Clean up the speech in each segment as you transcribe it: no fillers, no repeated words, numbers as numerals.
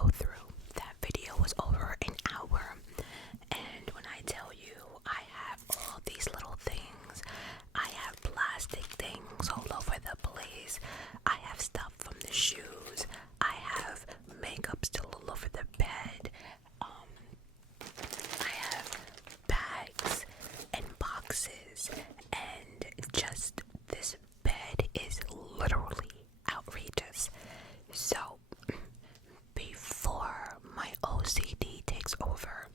go through. That video was over an hour, and when I tell you I have all these little things, I have plastic things all over the place, I have stuff from the shoes, I have makeup still all over the bed, I have bags and boxes, and just this bed is literally outrageous. So before my OCD takes over,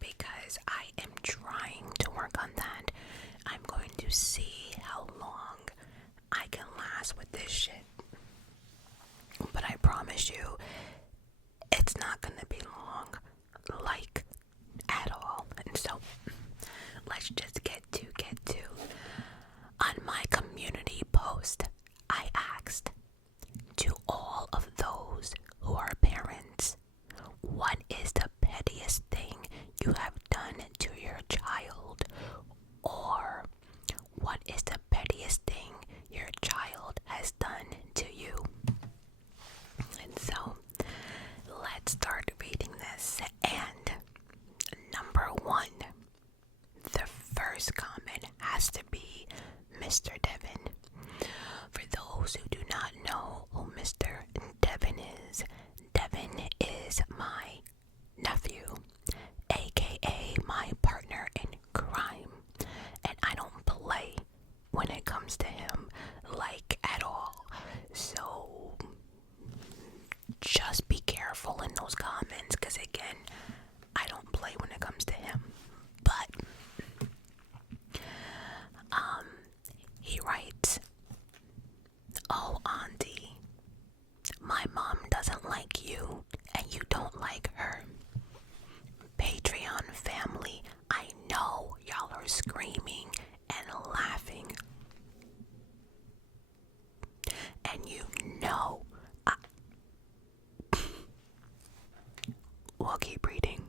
because I am trying to work on that, I'm going to see how long I can last with this shit. But I promise you, it's not gonna be long, like, at all. And so, let's just get to. On my community post, I asked, to all of those who are parents, what is the pettiest thing you have done to your child? Or what is the pettiest thing your child has done to you? And so, let's start reading this. And number one, the first comment has to be Mr. Devin. For those who do not know who Mr. Devin is my nephew, aka my partner in crime, and I don't play when it comes to him, like, at all. So just be careful in those comments, because again, I don't play when it comes to him. But he writes, "Oh, auntie, my mom doesn't like you and you don't like her. Patreon family, I know y'all are screaming and laughing. And you know, we'll keep reading.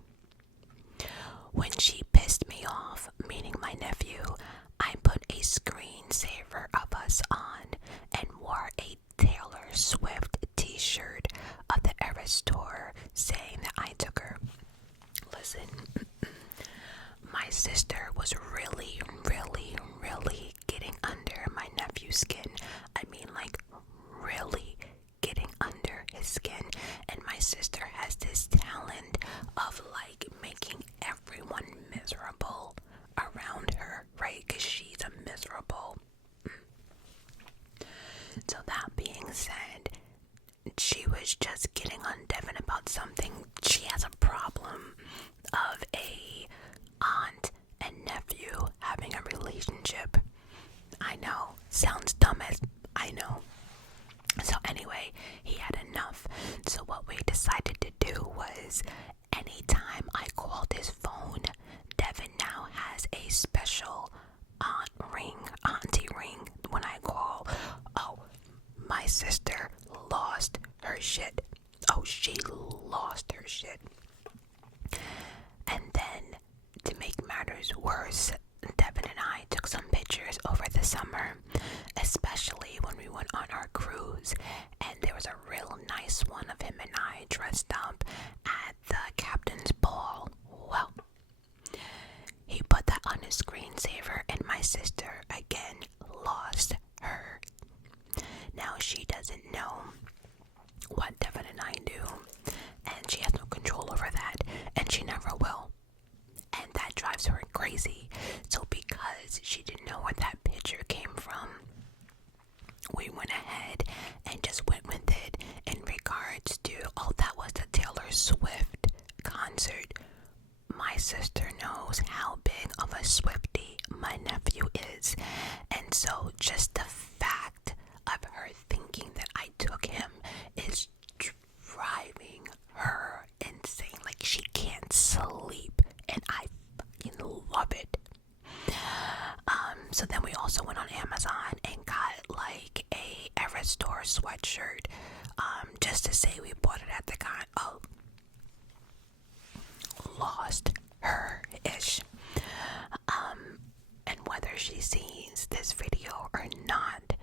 When she pissed me off, meaning my nephew, I put a screensaver of us on and wore a Taylor Swift t-shirt of the Eras store saying that I took her. Listen, my sister was really getting under my nephew's skin. I mean, like, really getting under his skin. And my sister has this talent of, like, making everyone miserable around her, right? Because she's a miserable. So that being said, she was just getting on Devin about something. She has a problem of a aunt and nephew having a relationship. I know, sounds dumb as I know. So anyway, he had enough. So what we decided to do was, anytime I called his phone, Devin now has a special auntie ring when I call. Oh, my sister lost her shit. Oh, she lost her shit. And then, to make matters worse, Devin and I took some pictures over the summer, especially when we went on our cruise, and there was a real nice one of him and I dressed up at the captain's ball. Well, he put that on his screensaver, and my sister again lost her. Now she doesn't know what Devin and I do, and she has no control over that, and she never will. And that drives her crazy. So because she didn't know where that picture came from, we went ahead and just went with it in regards to, oh, that was the Taylor Swift concert. My sister knows how big of a Swiftie my nephew is. And so just the fact of her thinking that I took him is driving her insane. Like, she can't sleep, and I fucking love it. So then we also went on Amazon and got like a Eras store sweatshirt, just to say we bought it at the lost her ish. And whether she sees this video or not,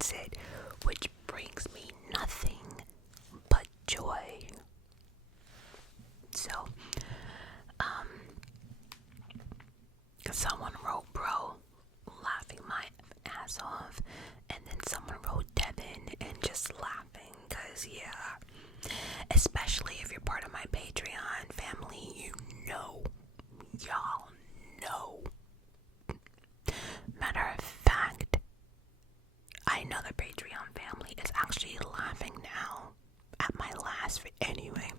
hates it, which brings me nothing but joy. So, someone wrote bro, laughing my ass off, and then someone wrote Devin and just laughing, cause yeah, especially if you're part of my Patreon family, y'all know. Matter of fact, I know the Patreon family is actually laughing now at my last anyway.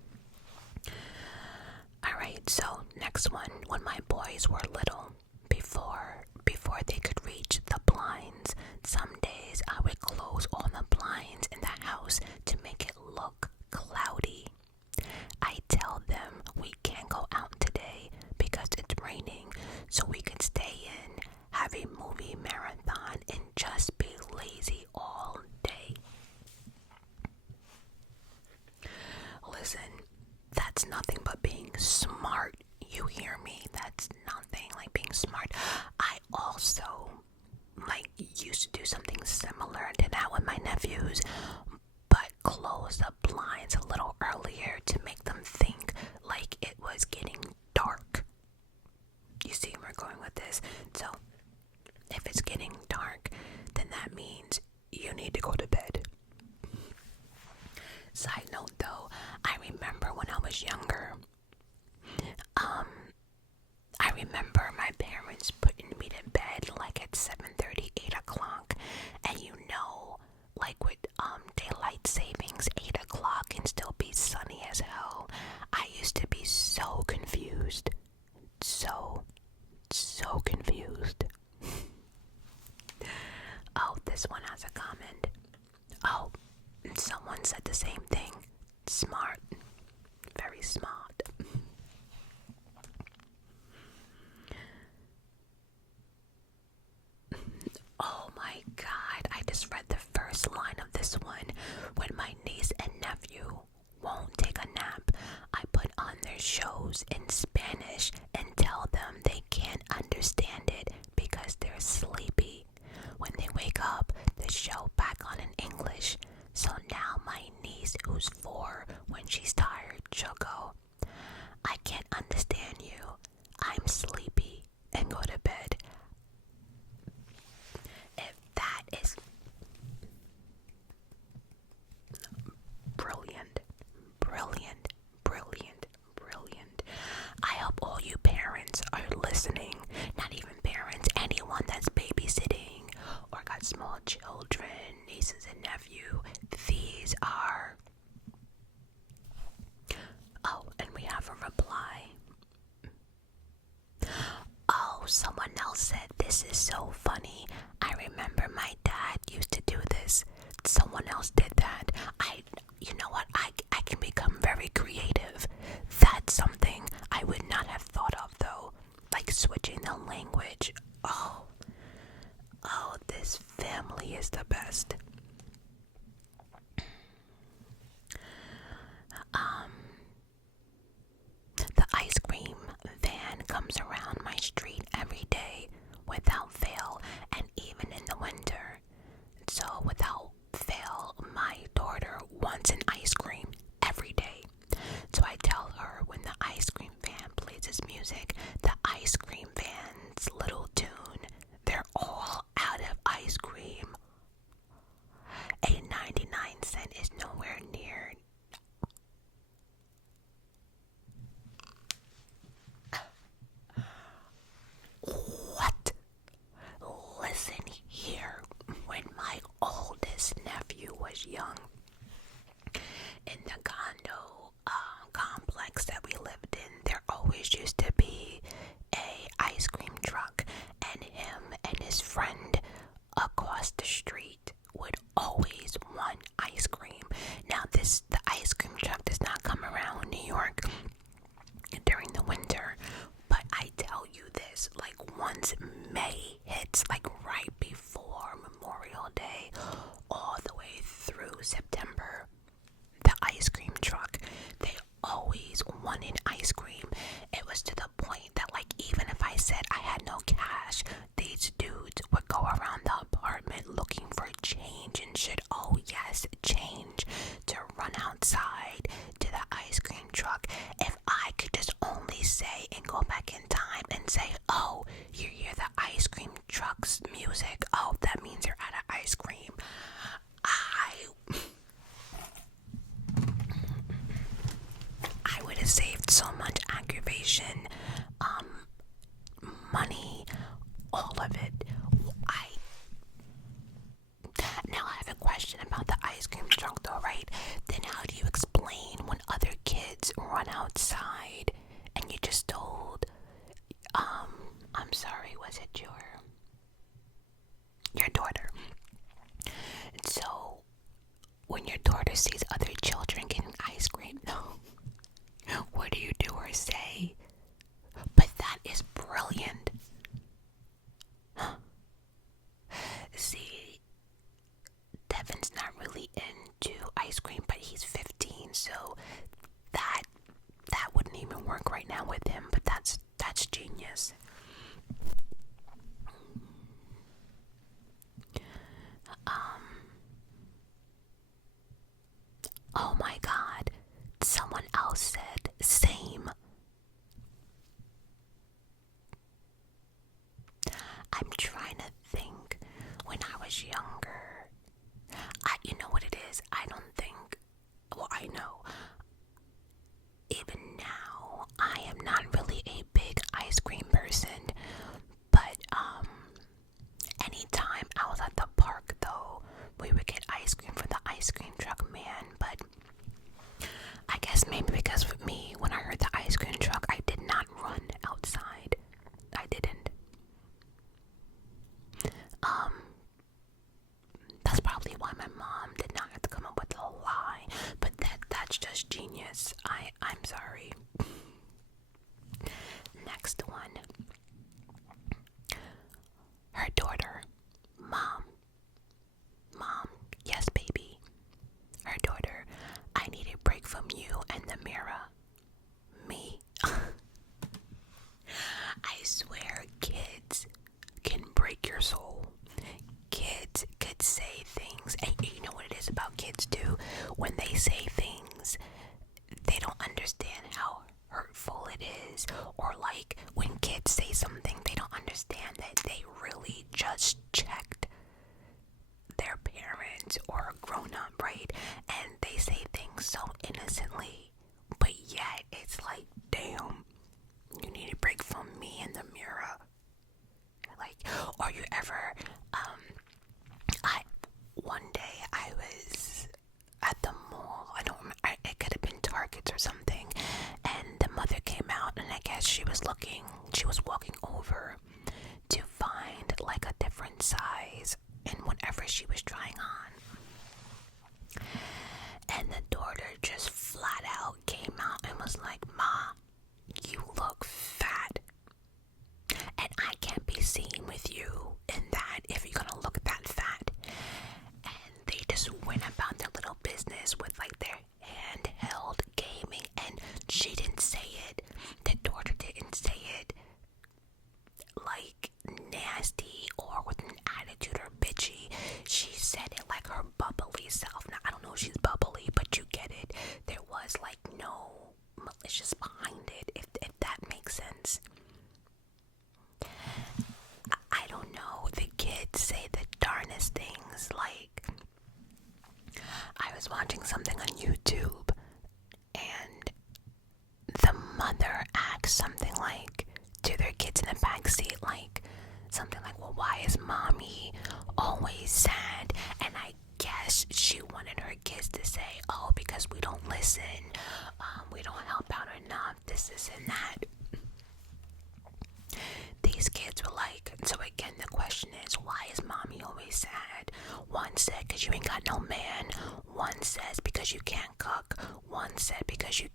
Alright, so next one, when my boys were little, before they could reach the blinds, some days I would close all the blinds in the house to make it look cloudy. I tell them we can't go out today because it's raining, so we can stay in, have a movie marathon, and just be lazy all day. Listen, that's nothing but being smart. You hear me? That's nothing like being smart. I also used to do something similar to that with my nephews, but close the blinds a little earlier to make them think like it was getting dark. You see where we're going with this? So if it's getting dark, then that means you need to go to bed. Side note though, I remember when I was younger, I remember my parents putting me to bed like at 7:30, 8 o'clock, and like with daylight savings, 8 o'clock can still be sunny as hell. I used to be so confused. So confused. Oh, this one has a comment. Oh, someone said the same thing. Smart. Very smart. Oh my god, I just read the first line of this one. When my niece and nephew won't take a nap, I put on their shows in Spanish and tell them they can't understand it because they're sleepy. When they wake up, the show back on in English. So now my niece, who's 4, when she's tired, she'll go, I can't understand you. I'm sleepy, and go to bed. If that is brilliant, I hope all you parents are listening. Not even parents, anyone that's babysitting or got small children, nieces and nephew. These are... Oh, and we have a reply. Oh, someone else said, this is so funny. I remember my dad used to do this. Someone else did that. You know what? I can become very creative. That's something I would not have thought of though. Like switching the language. Oh, this family is the best. The ice cream van comes around my street every day without fail, and even in the winter. So without fail, my daughter wants an ice cream every day. So I tell her when the ice cream van plays its music, the ice cream van's little tune, they're all out of ice cream. A 99-cent is nowhere near. What? Listen here. When my oldest nephew was young, in the condo complex that we lived in, there always used to be a ice cream truck, and him and his friend across the street would always want ice cream. Now the ice cream truck does not come around New York during the winter, but I tell you this, like once May hits, like right before Memorial Day, all the way through September, the ice cream truck, they always wanted ice cream. It was to the education, money, all of it. Now I have a question about the ice cream truck though, right? Then how do you explain when other kids run outside and you just told, I'm sorry, was it your daughter? And so when your daughter sees other children getting ice cream, what do you do or say? But that is brilliant. See, Devin's not really into ice cream, but he's 15, so that wouldn't even work right now with him. But that's genius. Oh my God, someone else said same. I'm trying to think when I was younger. You know what it is? I don't think, well, I know. Even now, I am not really a big ice cream person, but anytime I was at the park though, we would get ice cream from the ice cream truck man. But I guess maybe because with me, when I heard the ice cream truck, I did not run outside. I didn't. That's probably why my mom did not have to come up with a lie. But that's just genius. I'm sorry. Next one. Her daughter. Mom, yes baby. Her daughter, I need a break from you and the mirror. Me. I swear kids can break your soul. Kids could say things, and you know what it is about kids too? When they say things, they don't understand how hurtful it is. Or like when kids say something, they don't understand that they really just checked their parents or a grown-up, right? And they say things so innocently, but yet it's like, damn, you need a break from me in the mirror. Like, or you ever, one day I was at the mall, I don't remember, it could have been Target or something, and the mother came out, and I guess she was walking over to find like a different size in whatever she was trying on. And the daughter just flat out came out and was like, Ma, you look fat. And I can't be seen with you in that if you're gonna look that fat. And they just went about their little business with like their handheld gaming, and she didn't say it. The daughter didn't say it like nasty or with an attitude or bitchy. She said it like her bubbly self. Now I don't know if she's bubbly, but you get it. There was like no malicious behind it, if that makes sense. I don't know. The kids say the darnest things. Like, I was watching something on YouTube, and the mother asked something like to their kids in the backseat, like something like, well, why is mommy always sad? And I guess she wanted her kids to say, oh, because we don't listen, we don't help out enough, this and that. These kids were like, so again, the question is, why is mommy always sad? One said, because you ain't got no man. One says, because you can't cook. One said, because you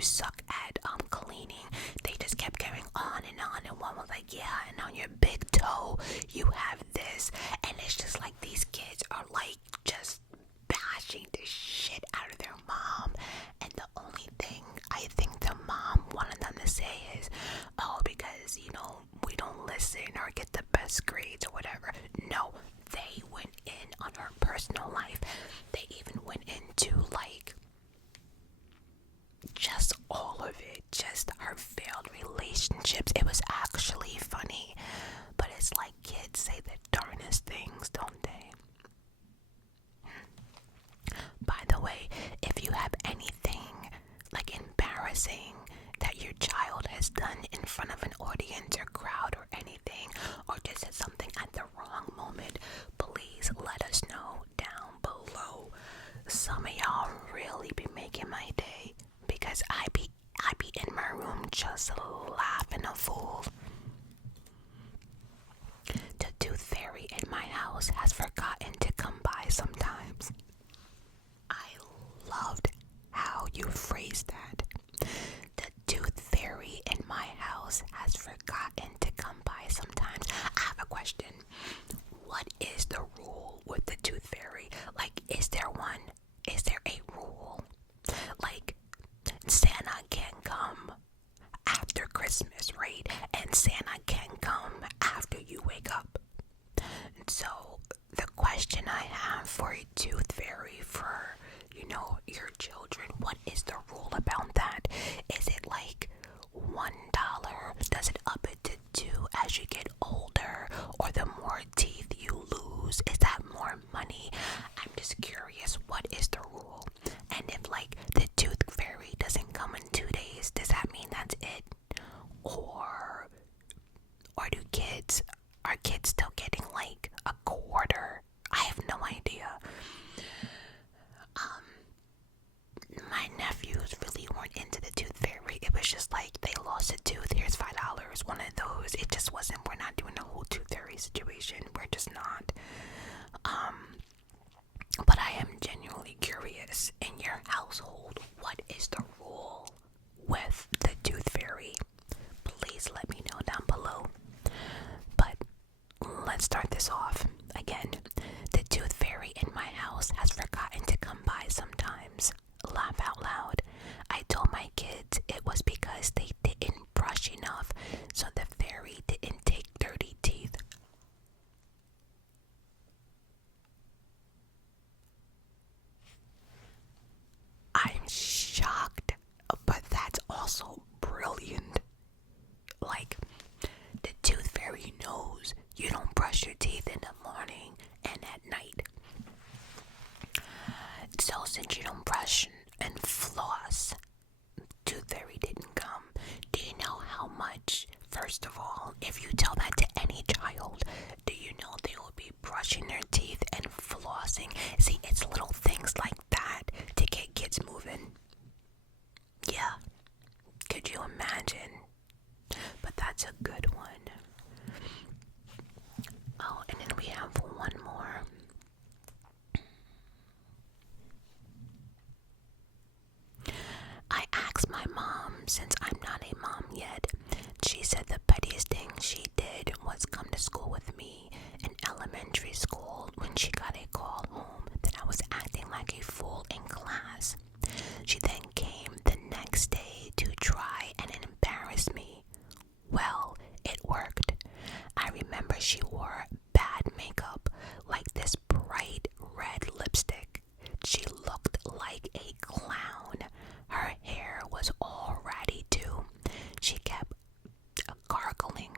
suck at cleaning. They just kept going on, and one was like, yeah, and on your big toe, you have this. And it's just like, these kids are like, just bashing the shit out of their mom. And the only thing I think the mom wanted them to say is, oh, because, you know, we don't listen or get the best grades or whatever. No, they went in on her personal life. They even went into like just all of it, just her failed relationships. It was actually funny, but it's like kids say the darnest things, don't they? By the way, if you have anything like embarrassing that your child has done, my day because I be in my room just laughing a fool. The tooth fairy in my house has forgotten to come by sometimes. I loved how you phrased that. The tooth fairy in my house has forgotten to come by sometimes. I have a question. What is the rule with the tooth fairy? Like, is there one? Is there a rule? Like, Santa can come after Christmas, right? And Santa can come after you wake up. So, the question I have for a tooth fairy for, your children, what is the rule about that? Is it like $1? Does it up it to 2 as you get older? Or the more teeth you lose, is that more money? I'm just curious, what is the rule? And if like the tooth fairy doesn't come in 2 days, does that mean that's it? Or are kids still getting like a quarter? I have no idea. My nephews really weren't into the tooth fairy. It was just like they lost a tooth, here's $5, one of those. It just wasn't, we're not doing the whole tooth fairy situation. We're just not. But I am genuinely curious, in your household, what is the rule with the tooth fairy? Please let me know down below. But let's start this off. Again, the tooth fairy in my house has forgotten to come by sometimes. Laugh out loud. I told my kids it was because they didn't brush enough, so the fairy didn't take dirty teeth. I'm shocked, but that's also brilliant. Like, the tooth fairy knows you don't brush your teeth in the morning and at night. So since you don't brush and floss, tooth fairy didn't come. Do you know how much? First of all, if you tell that to any child, do you know they will be brushing their teeth and flossing? See, it's little things like that to get kids moving. Yeah, could you imagine? But that's a good one. Oh, and then we have one more. I asked my mom, since I'm not a mom yet, she said the pettiest thing she did was come to school with me in elementary school when she got a call home that I was acting like a fool in class. She then came the next day to try and embarrass me. Well, it worked. I remember she wore bad makeup, like this bright red lipstick. She looked like a clown. Her hair was all ratty too. She kept gargling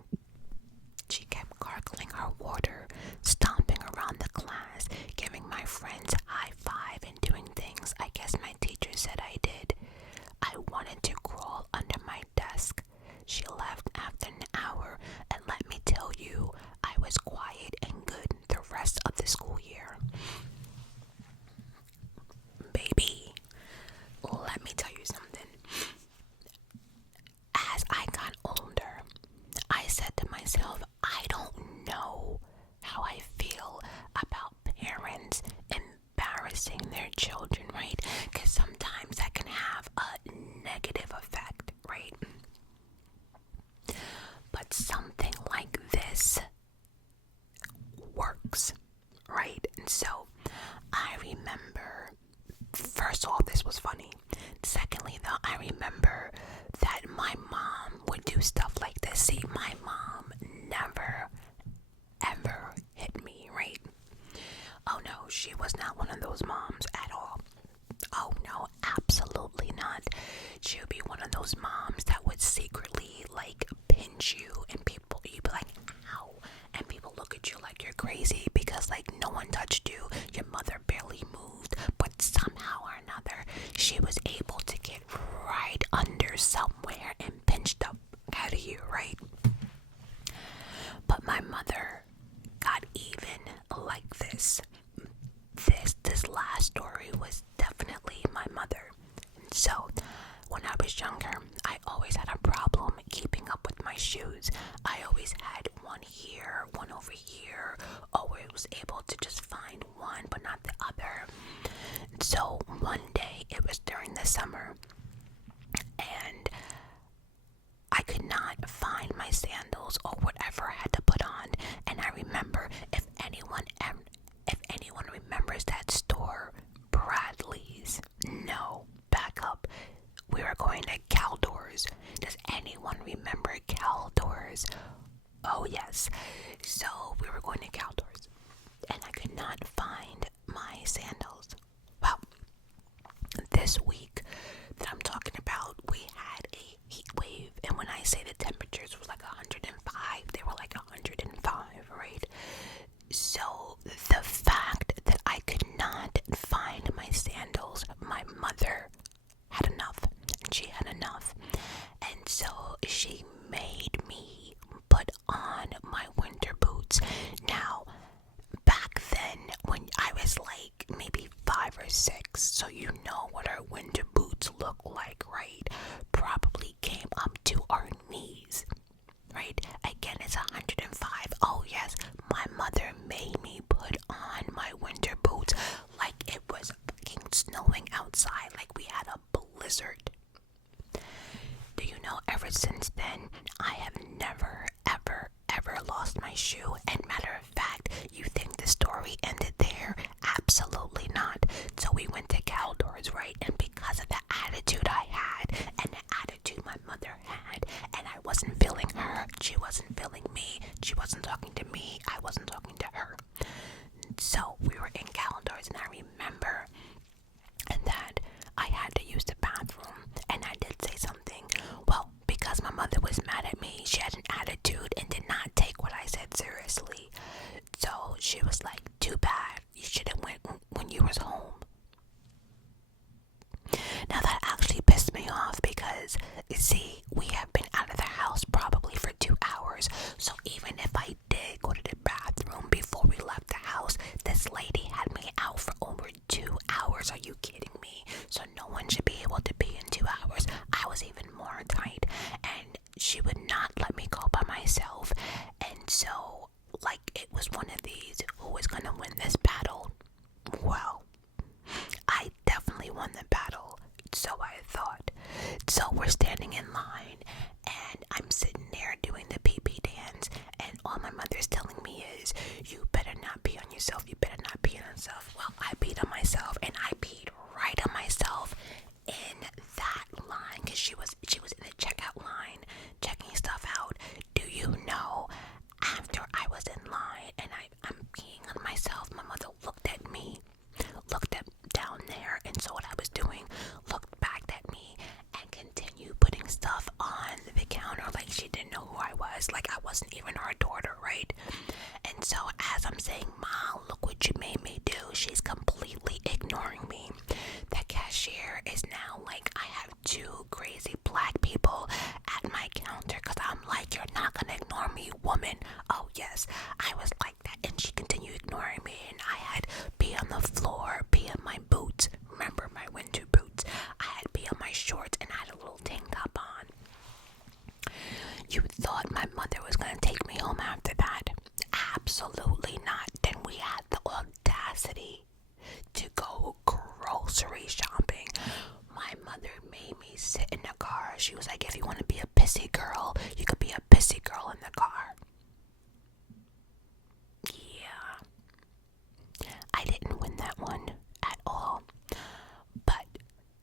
her water, stomping around the class, giving my friends high five and doing things I guess my teacher said I did. I wanted to crawl under my desk. She left after an hour, and let me tell you, I was quiet and good the rest of the school year. Baby, let me tell you something. As I got older, I said to myself, I don't know how I feel about parents embarrassing their children, right? Because sometimes that can have a negative effect, right? But something like this works, right? And so I remember, first of all, this was funny. Secondly, though, I remember that my mom would do stuff like this. See, my mom never, ever hit me, right? Oh no, she was not one of those moms at all. Oh no, absolutely not. She would be one of those moms that would secretly like pinch you, and you'd be like, ow, and people look at you like you're crazy because like no one touched you, your mother barely moved, but somehow or another she was able to get right under somewhere and pinch the out of you, right? But my mother got even like this. This last story was definitely my mother. younger, I always had a problem keeping up with my shoes. I always had one here, one over here. Always was able to just find one but not the other. So one day, it was during the summer, and I could not find my sandals or whatever I had to put on. And I remember, if anyone remembers that store, Bradley's. No, back up. We were going to Caldors. Does anyone remember Caldors? Oh yes. So we were going to Caldors, and I could not find my sandals. Well, this week that I'm talking about, we had a heat wave, and when I say the temperatures was like 105, they were like 105, right? So the fact that I could not find my sandals, my mother had enough, and she had enough, and so she made me put on my winter boots. Now, back then, when I was like maybe 5 or 6, so you know what our winter boots look like, right? Probably came up to our knees, right? Again, it's 105. Oh yes, my mother made me put on my winter boots like it was fucking snowing outside, like we had a blizzard. Do you know, ever since then, I have never, ever lost my shoe. And matter of fact, you think the story ended there? Absolutely not. So we went to Caldors, right? And because of the attitude I had and the attitude my mother had, and I wasn't feeling her, she wasn't feeling me, she wasn't talking to me, I wasn't talking to her. So we were in Caldors, and I remember that I had to use the bathroom, and I did say something. Well, because my mother was mad at me, she had an attitude and did not take what I said seriously. So she was like, too bad, you should have went when you was home. Now that actually pissed me off because, you see, we have been out of the house probably for 2 hours. So even if I did go to the bathroom before we left the house, this lady had me out for over 2 hours. Are you kidding me? So no one should be able to be in 2 hours. I was even more tight, and she would not let me go by myself. And so, like, it was one of these, who was gonna win this battle? Well, I definitely won the battle, so I thought. So we're standing in line, and I'm sitting there doing the pee-pee dance, and all my mother's telling me is, you better not pee on yourself, you better not pee on yourself. Well, I peed on myself, and I peed right on myself in that line, because she was in the checkout line, checking stuff out. Do you know, after I was in line, and I'm peeing on myself, my mother looked at me, looked up down there and saw what I was doing, looked back at me, and continued putting stuff on the counter like she didn't know who I was, like I wasn't even her daughter, right? And so as I'm saying, Mom, look what you made me do, she's completely ignoring me. The cashier is now like, I have 2 crazy black people at my counter, because I'm like, you're not gonna ignore me, woman. Oh yes, I was like that, and she continued ignoring me, and I had pee on the floor, pee on my boots, remember my winter boots, I had pee on my shorts, and I had a little tank top on. You thought my mother was gonna take me home after that? Absolutely not. Then we had the audacity to go grocery shopping. My mother made me sit in the car. She was like, if you want to be a pissy girl, you could be a pissy girl in the car. Yeah. I didn't win that one at all. But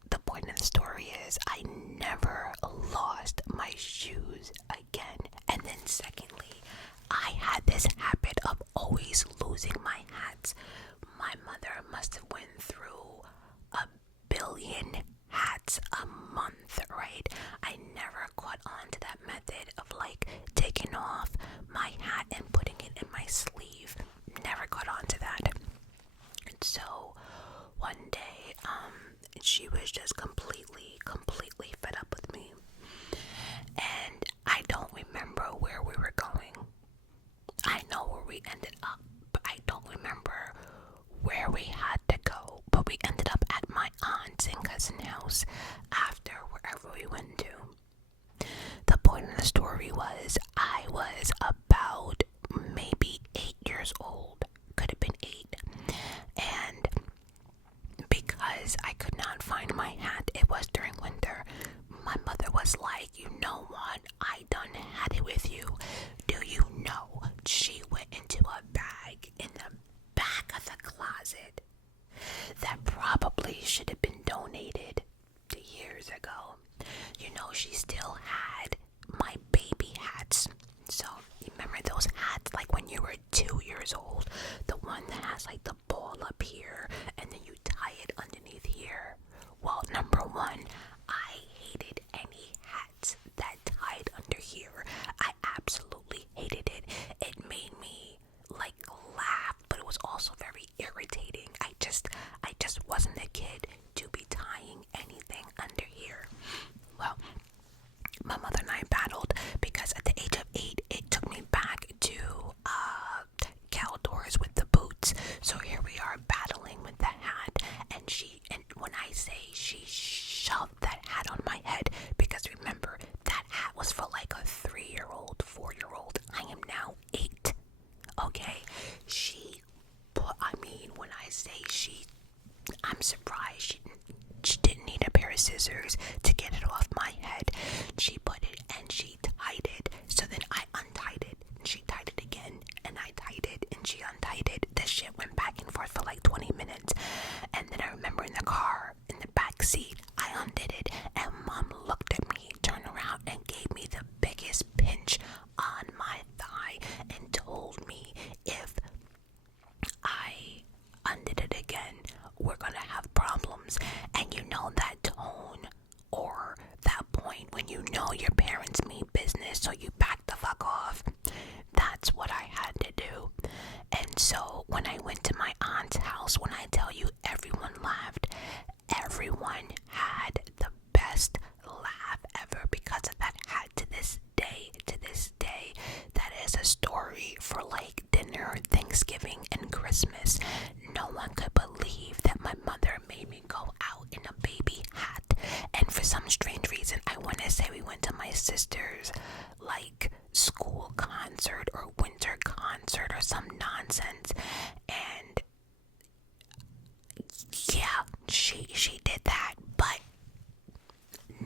the point of the story is, I never lost my shoes again. And then secondly, I had this habit of always losing my hats. My mother must have went through 1 billion hats a month, right? I never caught on to that method of like taking off my hat and putting it in my sleeve. Never got on to that. And so one day, she was just completely fed up with me. And I don't remember where we were going. I know where we ended up, but I don't remember where we had to go. But we ended up at my aunt's and cousin's house after wherever we went because I could not find my hat. It was during winter. My mother was like, you know what? I done had it with you. Do you know? She went into a bag in the back of the closet that probably should have been donated years ago. You know, she still had my baby hats. So, you remember those hats like when you were 2 years old? The one that has like the ball up here and then you tie it underneath here. Well, number one, I hated any hats that tied under here. I absolutely hated it. It made me like laugh, but it was also very irritating. I just wasn't a kid to be tying anything under here. Well, my mother and I battled because at the age of 8, it took me back to Caldors with the boots. So here we are battling with the hat, and when I say she shoved that hat on my head, because remember, that hat was for like a 3-year-old, 4-year-old. I am now 8. Okay? When I say I'm surprised she didn't need a pair of scissors to get it off my head. She put it and she tied it. So then I untied it and she tied it again, and I tied it and she untied it. This shit went back and forth for like 20 minutes. And then I remember in the car, in the back seat, I undid it and Mom looked at me, turned around and gave me the biggest pinch on my thigh and told me if I undid it again, we're gonna have problems. And you know that tone or that point when you know your parents mean business, so you back the fuck off. That's what I had to do. And so when I went to my aunt's house, when I tell you everyone laughed, everyone had the best laugh ever because of that hat. To this day, that is a story for like dinner, Thanksgiving, and Christmas. No one could believe that my mother made me go out in a baby hat. And for some strange reason, I want to say we went to my sister's like school concert or winter concert or some nonsense. And yeah, she did that, but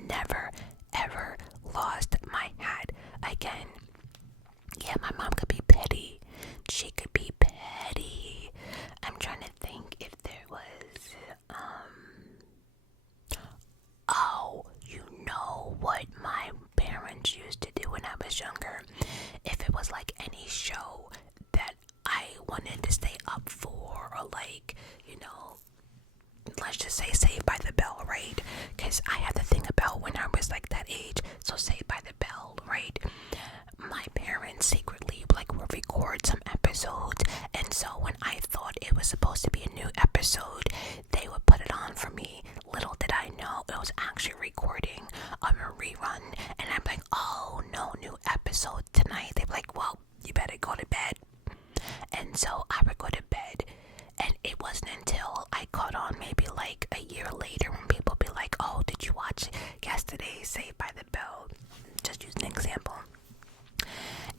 never ever lost my hat again. Yeah, my mom could be petty. She could be petty. I'm trying to think if there was oh, you know what my parents used to do when I was younger? If it was like any show that I wanted to stay up for, or like, you know, let's just say Saved by the Bell, right? Because I had to think about when I was like that age. So Saved by the Bell, right? My parents secretly like would record some episodes, and so when I thought it was supposed to be a new episode, they would put it on for me. Little did I know it was actually recording a rerun, and I'm like, oh, no new episode tonight. They're like, well, you better go to bed. And so I would go to bed, and it wasn't until I caught on maybe like a year later when people be like, oh, did you watch yesterday's Saved by the Bell? Just use an example.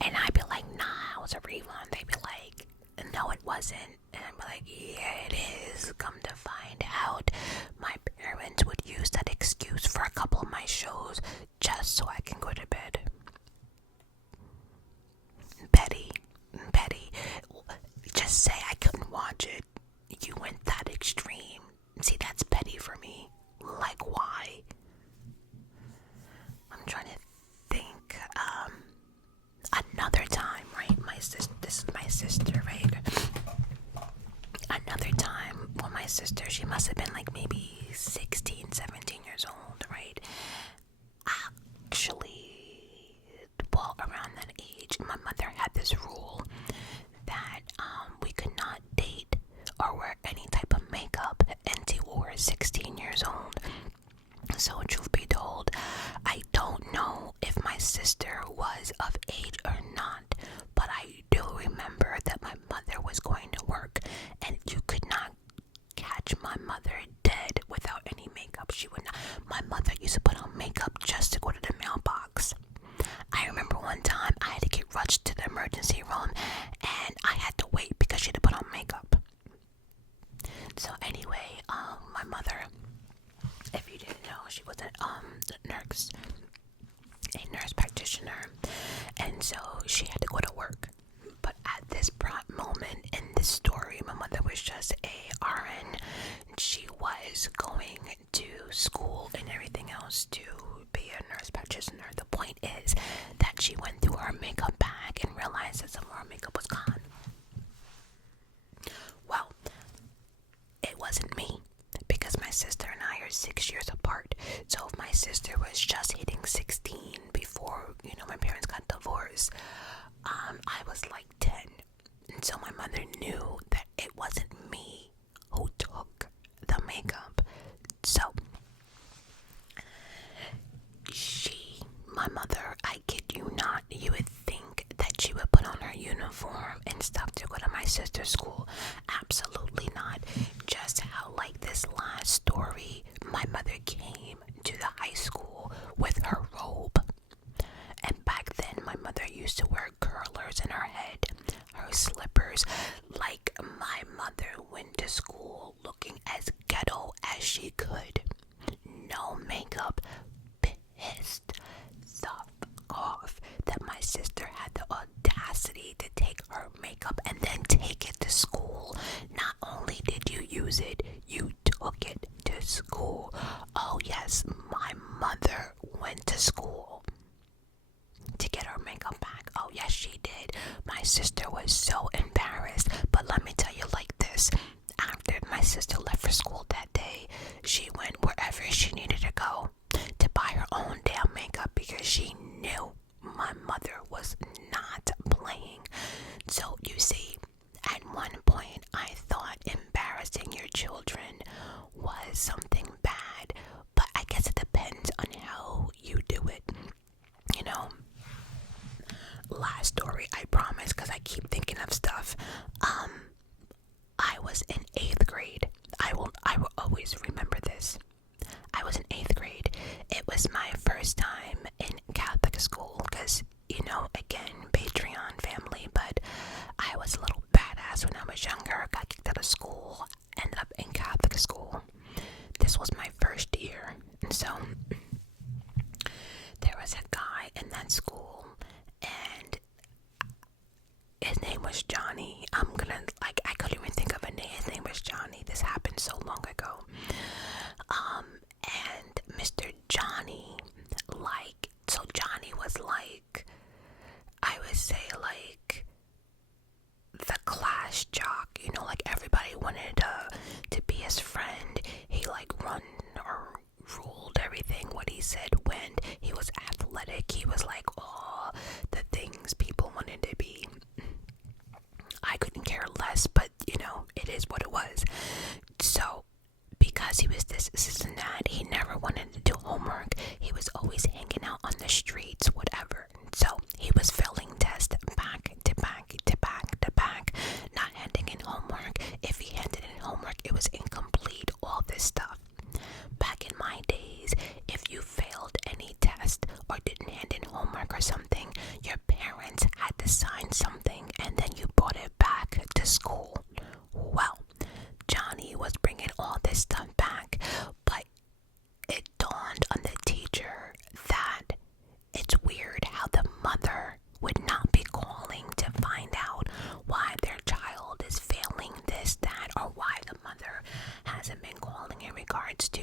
And I'd be like, nah, it was a rerun. They'd be like, no, it wasn't. And I'd be like, yeah, it is. Come to find out, my parents would use that excuse for a couple of my shows just so I can go to bed. Petty. Just say I couldn't watch it. You went that extreme. See, that's petty for me. Like, why? I'm trying to think. Another time, right? This is my sister, right? Another time, well, my sister, she must have been like maybe 16, 17 years old, right? Actually, well, around that age, my mother had this rule that we could not date or wear any type of makeup until we were 16 years old. So, truth be told, I don't know if my sister was of age or not, but I do remember that my mother was going to work, and you could not catch my mother dead without any makeup. She would not. My mother used to put on makeup just to go to the mailbox. I remember one time I had to get rushed to the emergency room, and I had to wait because she had to put on makeup. So anyway, my my mother, if you didn't know, she was a nurse practitioner, and so she had to go to work. But at this moment in this story, my mother was just a RN. She was going to school and everything else to be a nurse practitioner. The point is that she went through her makeup bag and realized that some of her makeup was gone. Well, it wasn't me, because my sister and I are 6 years apart. So if my sister was just hitting 16 before, my parents got divorced, I was like 10. And so my mother knew that it wasn't me who took the makeup. So my mother, I kid you not, you would think that she would put on her uniform and stuff to go to my sister's school. Absolutely not. Just how, like this last story, my mother came to the high school with her robe. And back then, my mother used to wear curlers in her head, her slippers. Like, my mother went to school looking as ghetto as she could. No makeup. Pissed the off that my sister had the audacity to take her makeup and then take it to school. Not only did you use it, you took it to school. Oh yes, my mother went to school to get her makeup back. Oh yes, she did. My sister was so embarrassed. But let me tell you like this. After my sister left for school that day, she went wherever she needed to go to buy her own damn makeup, because she knew my mother was not playing. So you see, at one point I thought embarrassing your children was something bad, but I guess it depends on how you do it. Last story, I promise, because I keep thinking of stuff. I was in 8th grade. I will always remember this. I was in 8th grade. It was my first time in Catholic school, because, again, Patreon family, but I was a little badass when I was younger. Got kicked out of school, ended up in Catholic school. This was my first year, and so there was a guy in that school, and his name was Johnny. I couldn't even think of a name. His name was Johnny. This happened so long ago. And Mr. Johnny, Johnny was I would say the class jock, everybody wanted to be his friend. He run or ruled everything. What he said went. He was athletic. He was all the things people wanted to be. I couldn't care less, but it is what it was. So because he was this and that, he never wanted to do homework. He was always hanging out on the streets, whatever. So he was failing tests back to back to back to back, not handing in homework. If he handed in homework, it was incomplete, all this stuff. Back in my days, if you failed any test or didn't hand in homework or something, your parents had to sign something and then you brought it back to school. Well, Johnny was bringing all this stuff back, but it dawned on the teacher that it's weird how the mother would not be calling to find out why their child is failing this, that, or why the mother hasn't been calling in regards to,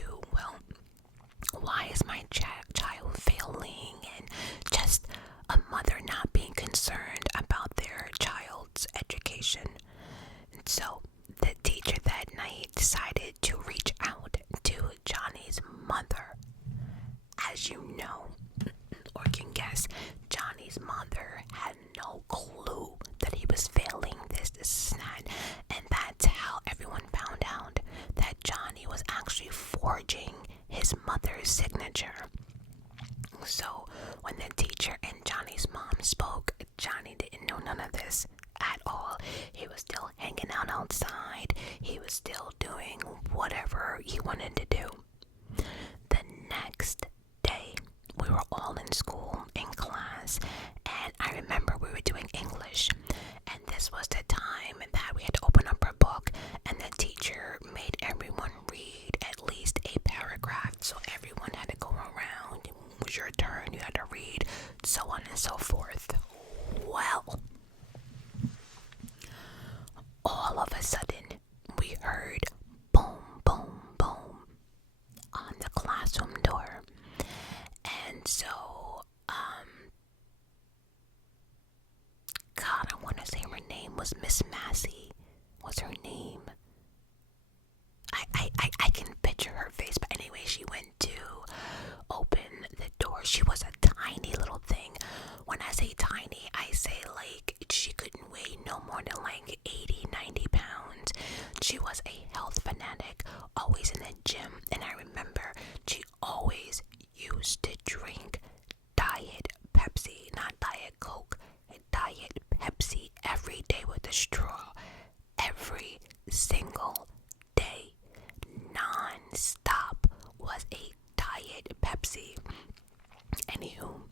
why is my child failing, and just a mother not being concerned about their child's education. And so the teacher that night decided to reach out to Johnny's mother. As you know, or can guess, Johnny's mother had no clue that he was failing this and that. And that's how everyone found out that Johnny was actually forging his mother's signature. So when the teacher and Johnny's mom spoke, Johnny didn't know none of this at all. He was still hanging out outside. He was still doing whatever he wanted to do. The next day, we were all in school, in class, and I remember we were doing English, and this was the time that we had to open up our book, and the teacher made everyone read at so, God, I want to say her name was Miss Massey. What's her name? I can picture her face, but anyway, she went to open the door. She was a tiny little thing. When I say tiny, I say like she couldn't weigh no more than like 80, 90 pounds. She was a health fanatic, always in the gym, and I remember she always used to drink Diet Pepsi, not Diet Coke, Diet Pepsi every day with a straw. Every single day, non-stop, was a Diet Pepsi. Anywho,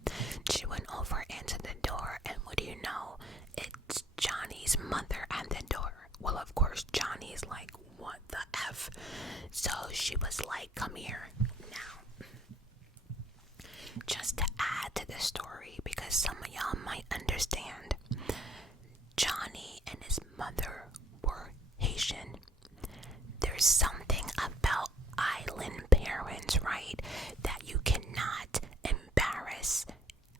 she went over into the door, and what do you know? It's Johnny's mother at the door. Well, of course, Johnny's like, what the F? So she was like, come here. Now, just to add to the story, because some of y'all might understand, Johnny and his mother were Haitian. There's something about island parents, right, that you cannot embarrass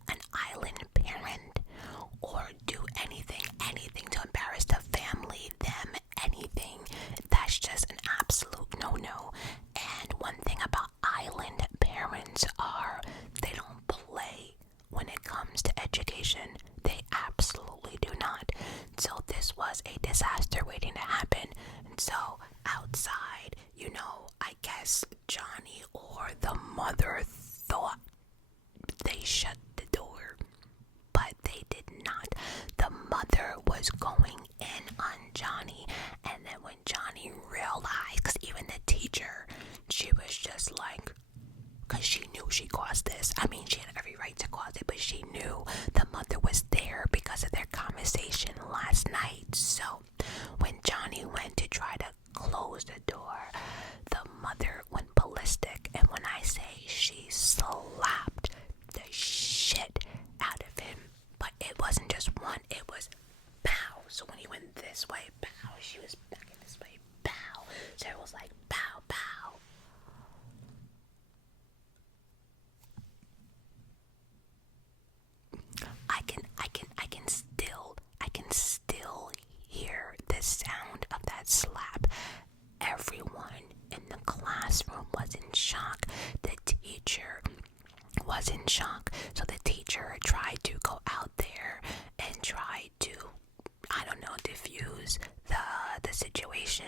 an island parent or do anything to embarrass the family, them, anything. That's just an absolute no-no. And one thing about island parents are they don't play when it comes to education. They absolutely do not. So this was a disaster waiting to happen. And so outside, I guess Johnny or the mother thought they shut the door, but they did not. The mother was going in on Johnny, and then when Johnny realized, because even the teacher, she was just like, because she knew she caused this. I mean, she had every right to cause it, but she knew the mother was there because of their conversation last night. So when Johnny went to try to close the door, the mother went ballistic, and when I say she slapped the shit out of him, but it wasn't just one, it was pow. So when he went this way, pow, she was back in this way, pow. So it was like pow, pow. I can still hear the sound of that slap. Everyone in the classroom was in shock. The teacher was in shock. So the teacher tried to go out there and try to, diffuse the situation.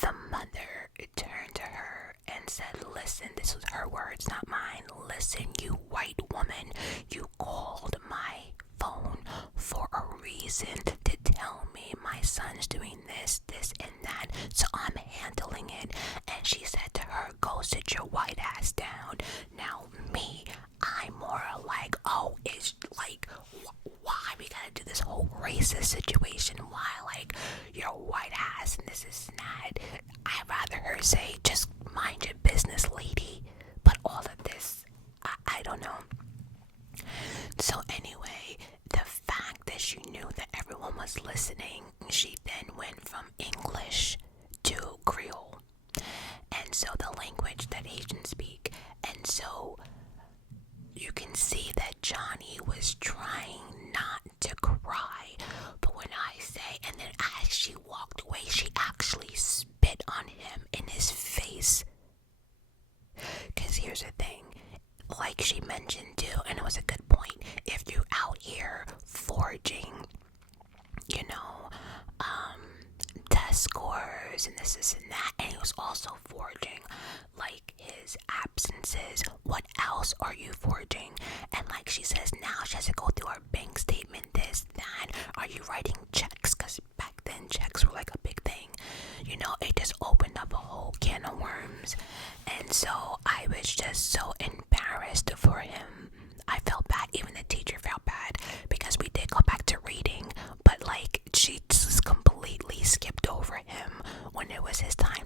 The mother turned to her and said, listen, this was her words, not mine. Listen, you white woman, you called my phone for a reason to tell me my son's doing this, and that, so I'm handling it. And she said to her, go sit your white ass down. Now me, I'm more like, oh, it's like, why we gotta do this whole racist situation? Why, like, you're white ass and this is not. I'd rather her say, just mind your business, lady. But all of this, I don't know. So anyway, the fact that she knew that everyone was listening, she then went from English to Creole. And so the language that Haitians speak. And so you can see that Johnny was trying not to cry. But when I say, and then as she walked away, she actually spit on him in his face. Because here's the thing, like she mentioned too, and it was a good point, if you're out here forging, test scores and this and that, and he was also forging like his absences, what else are you forging? And like she says now, she has to go through her bank statement, this, that. Are you writing checks? Because back then checks were like a big thing. It just opened up a whole can of worms. And so I was just so embarrassed for him. I felt bad. Even the teacher felt bad because we did go back to reading, but like she just completely skipped over him when it was his time